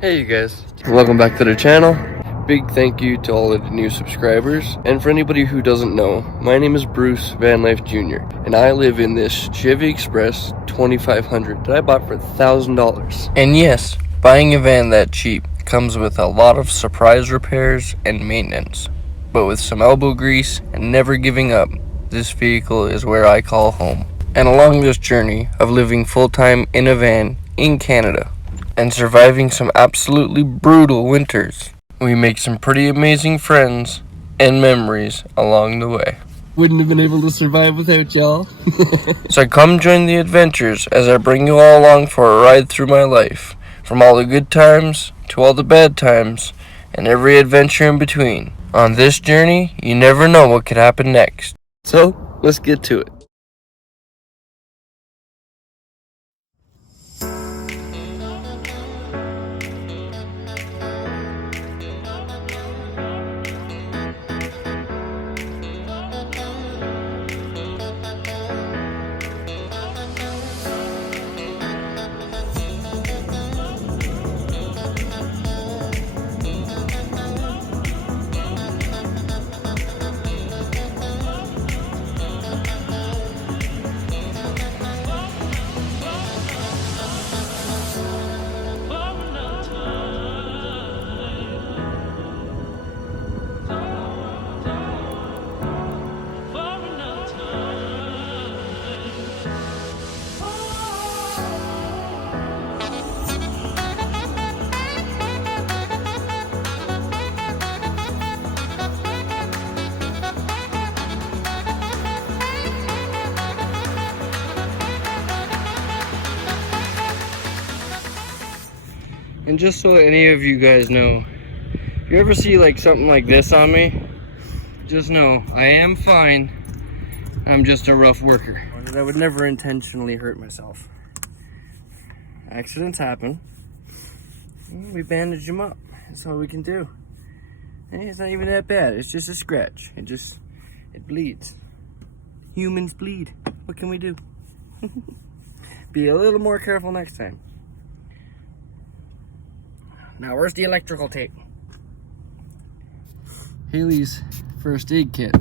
Hey you guys, welcome back to the channel. Big thank you to all of the new subscribers. And for anybody who doesn't know, my name is Bruce Vanlife Jr. and I live in this Chevy Express 2500 that I bought for $1,000. And yes, buying a van that cheap comes with a lot of surprise repairs and maintenance. But with some elbow grease and never giving up, this vehicle is where I call home. And along this journey of living full-time in a van in Canada and surviving some absolutely brutal winters, we make some pretty amazing friends and memories along the way. Wouldn't have been able to survive without y'all. So come join the adventures as I bring you all along for a ride through my life, from all the good times to all the bad times and every adventure in between. On this journey, you never know what could happen next. So, let's get to it. And just so any of you guys know, if you ever see like something like this on me, just know I am fine. I'm just a rough worker. I would never intentionally hurt myself. Accidents happen. We bandage them up. That's all we can do. And it's not even that bad. It's just a scratch. It bleeds. Humans bleed. What can we do? Be a little more careful next time. Now, where's the electrical tape? Haley's first aid kit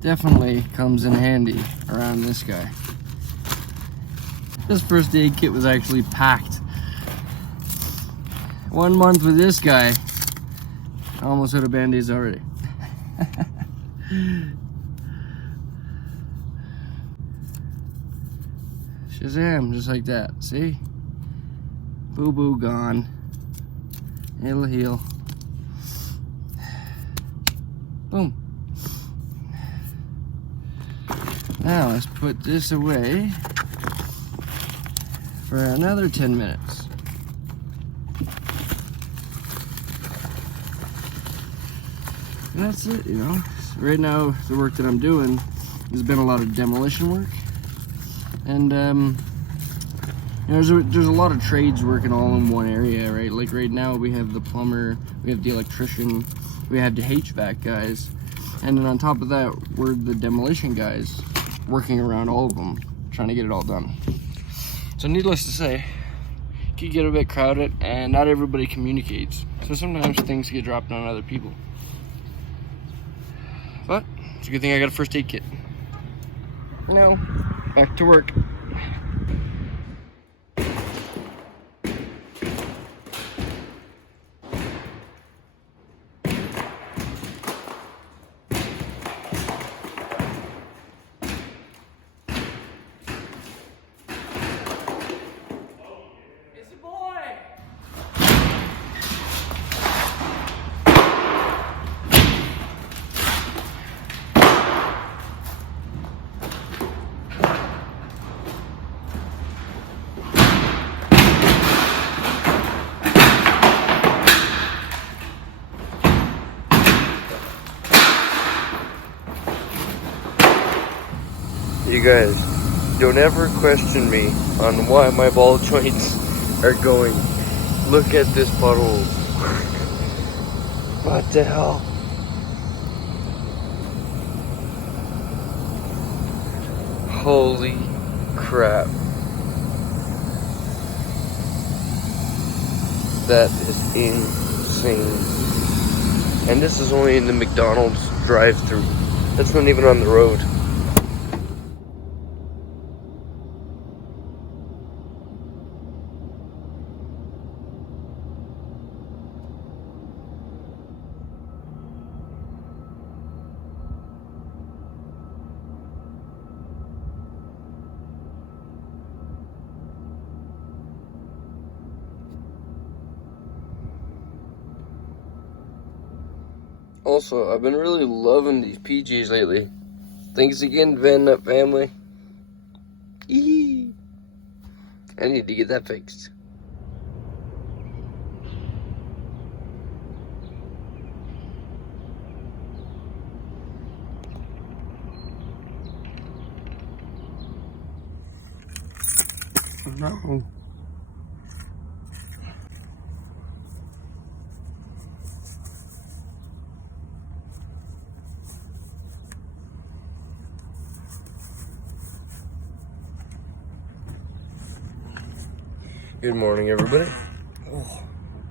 definitely comes in handy around this guy. This first aid kit was actually packed. 1 month with this guy, I almost out of band-aids already. Shazam, just like that, see? Boo-boo gone. It'll heal. Boom. Now let's put this away for another 10 minutes. And that's it, you know. Right now, the work that I'm doing has been a lot of demolition work. And you know, there's a lot of trades working all in one area, right? Like right now we have the plumber, we have the electrician, we have the HVAC guys, and then on top of that, we're the demolition guys working around all of them, trying to get it all done. So needless to say, it can get a bit crowded and not everybody communicates. So sometimes things get dropped on other people. But it's a good thing I got a first aid kit. Now, back to work. You guys, don't ever question me on why my ball joints are going. Look at this puddle. What the hell? Holy crap. That is insane. And this is only in the McDonald's drive-thru. That's not even on the road. Also, I've been really loving these PJs lately. Thanks again, Vanlife family. Eee. I need to get that fixed. No. Good morning, everybody.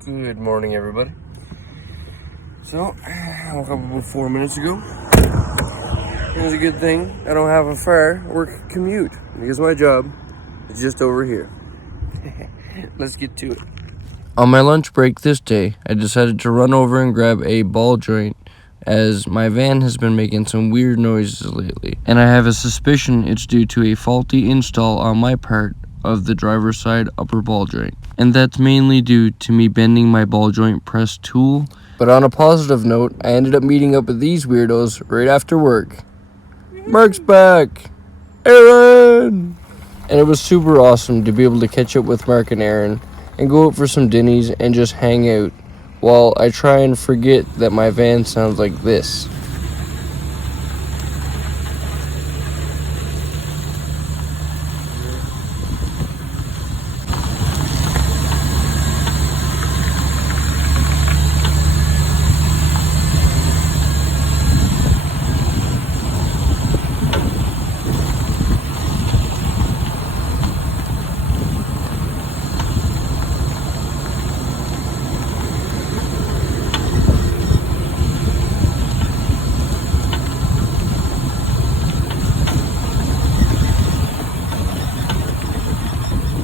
Good morning, everybody. So, I woke up about 4 minutes ago. It was a good thing I don't have a far work commute because my job is just over here. Let's get to it. On my lunch break this day, I decided to run over and grab a ball joint as my van has been making some weird noises lately, and I have a suspicion it's due to a faulty install on my part of the driver's side upper ball joint, and that's mainly due to me bending my ball joint press tool. But on a positive note, I ended up meeting up with these weirdos right after work. Mark's back! Aaron! And it was super awesome to be able to catch up with Mark and Aaron and go out for some dinnies and just hang out while I try and forget that my van sounds like this.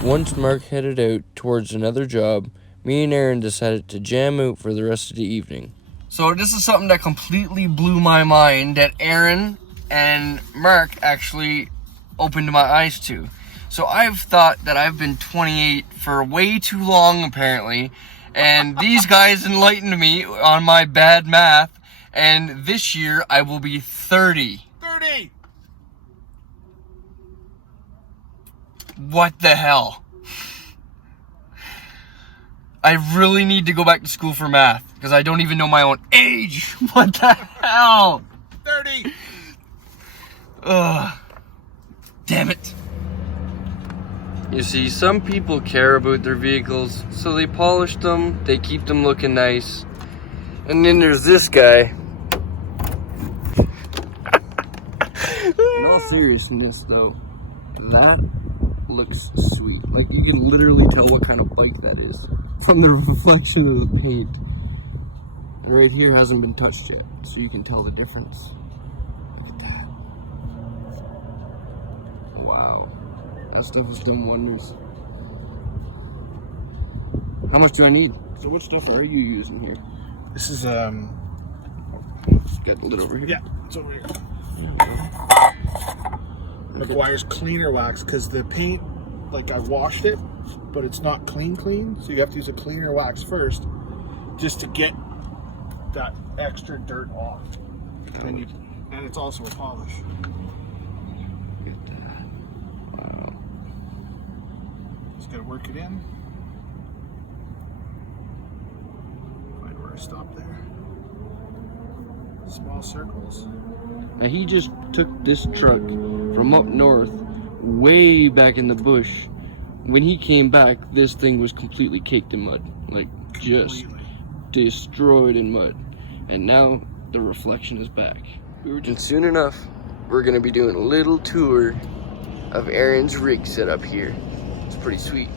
Once Mark headed out towards another job, me and Aaron decided to jam out for the rest of the evening. So this is something that completely blew my mind that Aaron and Mark actually opened my eyes to. So I've thought that I've been 28 for way too long apparently, and these guys enlightened me on my bad math, and this year I will be 30. 30! What the hell? I really need to go back to school for math because I don't even know my own age. What the hell? 30! Ugh. Damn it. You see, some people care about their vehicles, so they polish them, they keep them looking nice. And then there's this guy. In all seriousness though, that looks sweet. Like, you can literally tell what kind of bike that is from the reflection of the paint. And right here hasn't been touched yet, so you can tell the difference. Look at that. Wow. That stuff has done wonders. How much do I need? So what stuff are you using here? This is, Got the lid over here? yeah, it's over here. Requires cleaner wax because the paint, like I washed it, but it's not clean, so you have to use a cleaner wax first just to get that extra dirt off. And it's also a polish. Look at that. Wow. Just gotta work it in. Find where I stop there. Small circles. Now he just took this truck from up north, way back in the bush. When he came back, this thing was completely caked in mud. Like, just destroyed in mud. And now the reflection is back. And soon enough, we're gonna be doing a little tour of Aaron's rig setup here. It's pretty sweet.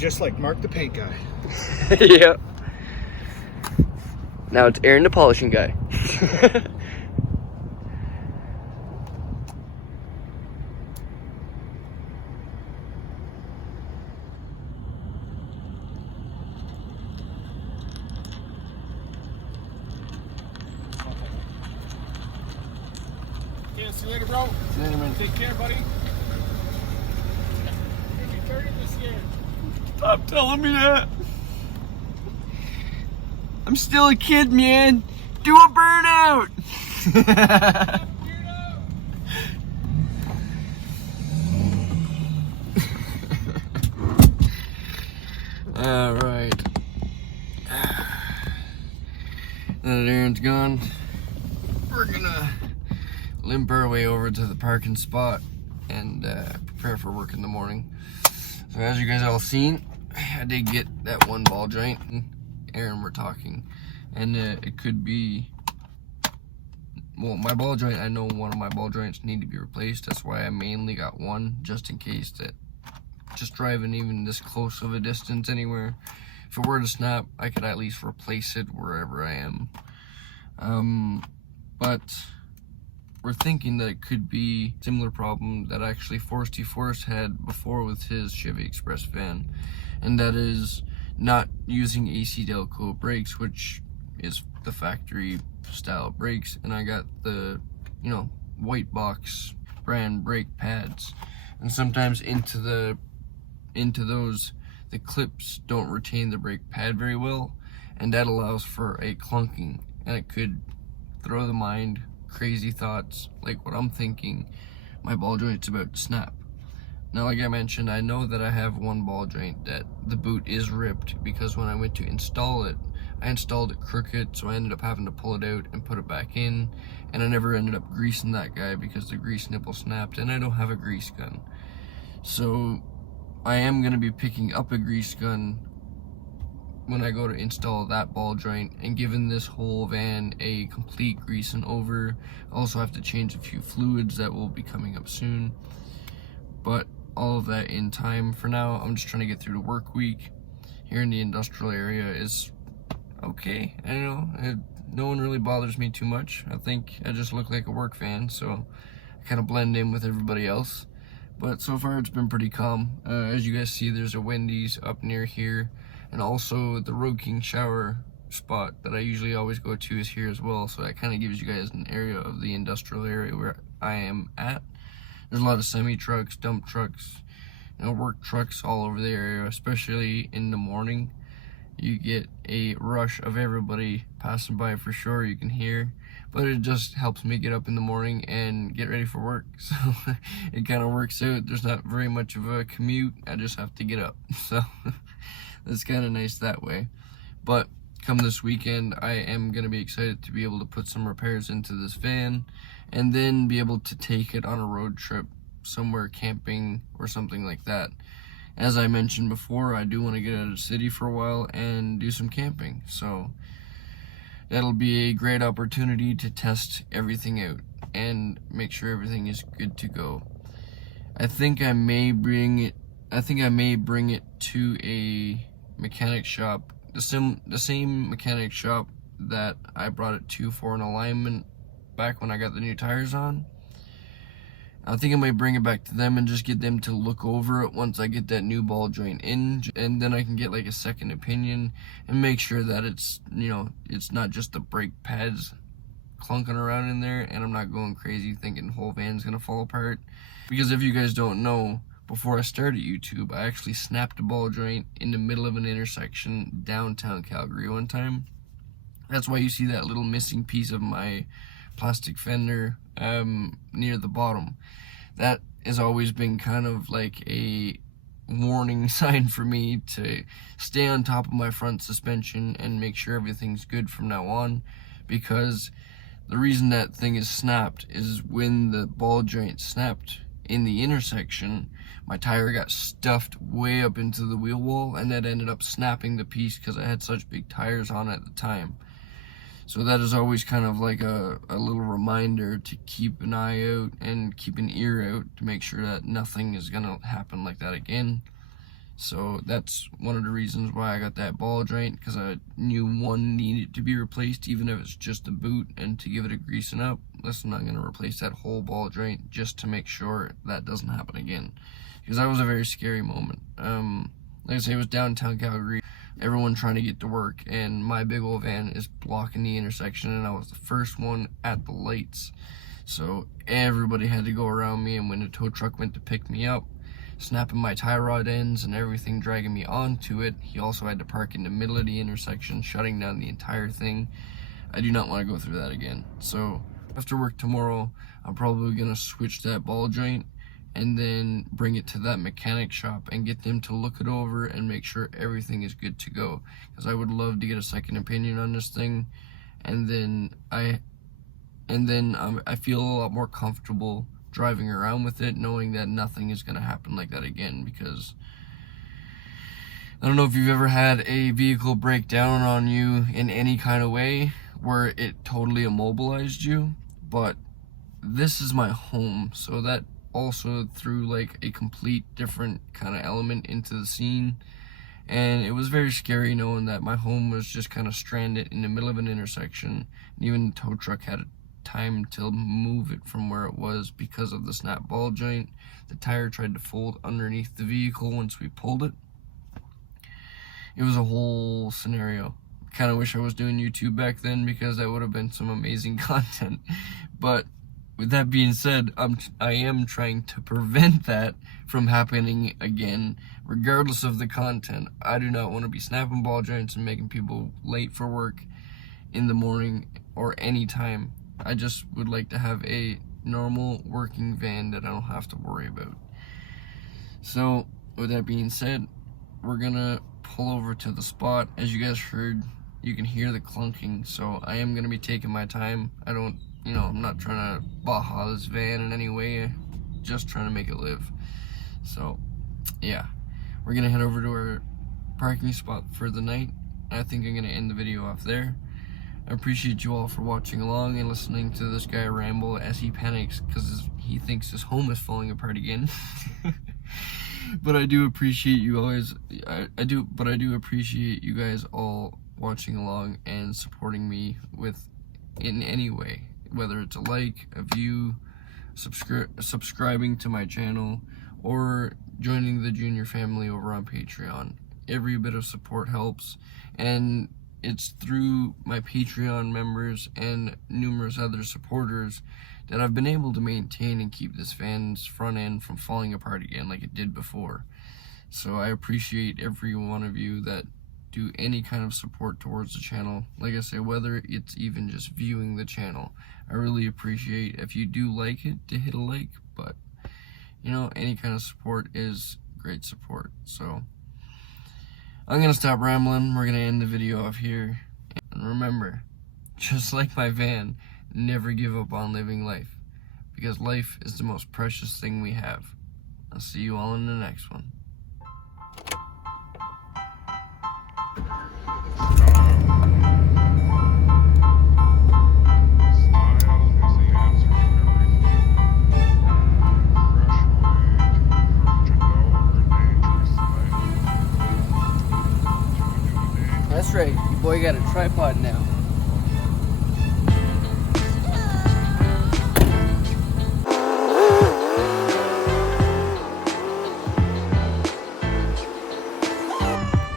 Just like Mark the paint guy. Yeah. Now it's Aaron the polishing guy. Yeah, see you later, bro. See you later, man. Take care, buddy. You'll be 30 this year. Stop telling me that. I'm still a kid, man. Do a burnout. All right. Now that Aaron's gone, we're gonna limp our way over to the parking spot and prepare for work in the morning. So as you guys all seen, I did get that one ball joint. Aaron were talking, and it could be, well, my ball joint, I know one of my ball joints need to be replaced. That's why I mainly got one, just in case that just driving even this close of a distance anywhere, if it were to snap, I could at least replace it wherever I am. But we're thinking that it could be a similar problem that actually Forsty Forrest had before with his Chevy Express van, and that is not using AC Delco brakes, which is the factory style brakes. And I got the, you know, white box brand brake pads, and sometimes into those the clips don't retain the brake pad very well, and that allows for a clunking, and it could throw the mind crazy thoughts like what I'm thinking, my ball joint's about to snap. Now, like I mentioned, I know that I have one ball joint that the boot is ripped, because when I went to install it, I installed it crooked, so I ended up having to pull it out and put it back in, and I never ended up greasing that guy because the grease nipple snapped, and I don't have a grease gun. So I am going to be picking up a grease gun when I go to install that ball joint, and giving this whole van a complete grease and over. I also have to change a few fluids that will be coming up soon, but all of that in time. For now, I'm just trying to get through the work week. Here in the industrial area is okay. I don't know, no one really bothers me too much. I think I just look like a work van, so I kind of blend in with everybody else. But so far it's been pretty calm. As you guys see, there's a Wendy's up near here, and also the Road King shower spot that I usually always go to is here as well. So that kind of gives you guys an area of the industrial area where I am at. There's a lot of semi trucks, dump trucks, you know, work trucks all over the area, especially in the morning. You get a rush of everybody passing by for sure, you can hear, but it just helps me get up in the morning and get ready for work. So it kind of works out. There's not very much of a commute, I just have to get up. So that's kind of nice that way. But come this weekend, I am going to be excited to be able to put some repairs into this van, and then be able to take it on a road trip somewhere camping or something like that. As I mentioned before, I do want to get out of the city for a while and do some camping, so that'll be a great opportunity to test everything out and make sure everything is good to go. I think I may bring it to a mechanic shop, the same mechanic shop that I brought it to for an alignment back when I got the new tires on. I think I might bring it back to them and just get them to look over it once I get that new ball joint in, and then I can get like a second opinion and make sure that it's, you know, it's not just the brake pads clunking around in there, and I'm not going crazy thinking the whole van's gonna fall apart. Because if you guys don't know, before I started YouTube, I actually snapped a ball joint in the middle of an intersection downtown Calgary one time. That's why you see that little missing piece of my plastic fender near the bottom. That has always been kind of like a warning sign for me to stay on top of my front suspension and make sure everything's good from now on, because the reason that thing is snapped is when the ball joint snapped in the intersection, my tire got stuffed way up into the wheel well, and that ended up snapping the piece because I had such big tires on at the time. So that is always kind of like a little reminder to keep an eye out and keep an ear out to make sure that nothing is gonna happen like that again. So that's one of the reasons why I got that ball joint, because I knew one needed to be replaced, even if it's just the boot, and to give it a greasing up. Listen, I'm going to replace that whole ball joint just to make sure that doesn't happen again, because that was a very scary moment. Like I say, it was downtown Calgary, everyone trying to get to work, and my big old van is blocking the intersection, and I was the first one at the lights. So everybody had to go around me, and when the tow truck went to pick me up, snapping my tie rod ends and everything, dragging me onto it, he also had to park in the middle of the intersection, shutting down the entire thing. I do not want to go through that again. So after work tomorrow, I'm probably going to switch that ball joint and then bring it to that mechanic shop and get them to look it over and make sure everything is good to go, because I would love to get a second opinion on this thing, and then I feel a lot more comfortable driving around with it, knowing that nothing is going to happen like that again. Because I don't know if you've ever had a vehicle break down on you in any kind of way where it totally immobilized you, but this is my home, so that also threw like a complete different kind of element into the scene. And it was very scary knowing that my home was just kind of stranded in the middle of an intersection, and even the tow truck had time to move it from where it was because of the snap ball joint. The tire tried to fold underneath the vehicle once we pulled it. It was a whole scenario. Kind of wish I was doing YouTube back then, because that would have been some amazing content. But with that being said, I am trying to prevent that from happening again, regardless of the content. I do not want to be snapping ball joints and making people late for work in the morning or any time. I just would like to have a normal working van that I don't have to worry about. So with that being said, we're gonna pull over to the spot. As you guys heard, you can hear the clunking, so I am gonna be taking my time. I'm not trying to baja this van in any way, just trying to make it live. So yeah, we're gonna head over to our parking spot for the night. I think I'm gonna end the video off there. I appreciate you all for watching along and listening to this guy ramble as he panics because he thinks his home is falling apart again. But I do appreciate you always. I do appreciate you guys all watching along and supporting me in any way, whether it's a like, a view, subscribing to my channel, or joining the Junior family over on Patreon. Every bit of support helps, and it's through my Patreon members and numerous other supporters that I've been able to maintain and keep this van's front end from falling apart again like it did before. So I appreciate every one of you that do any kind of support towards the channel. Like I say, whether it's even just viewing the channel, I really appreciate if you do like it to hit a like, but any kind of support is great support. So I'm gonna stop rambling. We're gonna end the video off here. And remember, just like my van, never give up on living life, because life is the most precious thing we have. I'll see you all in the next one. That's right, your boy got a tripod now.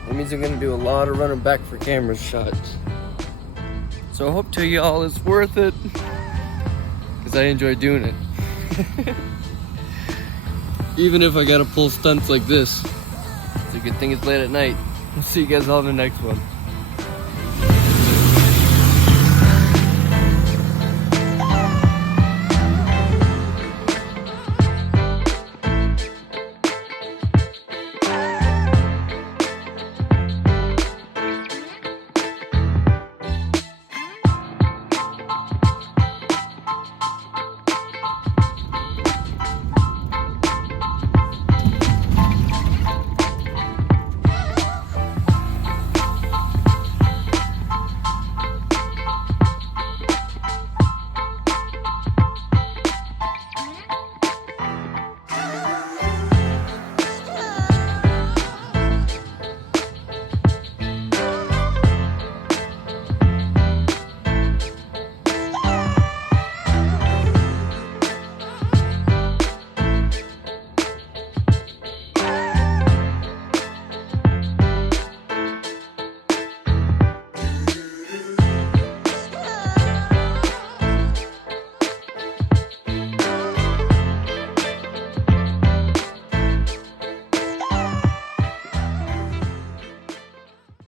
That means I'm gonna do a lot of running back for camera shots. So I hope to y'all it's worth it, because I enjoy doing it. Even if I gotta pull stunts like this. It's a good thing it's late at night. I'll see you guys all in the next one.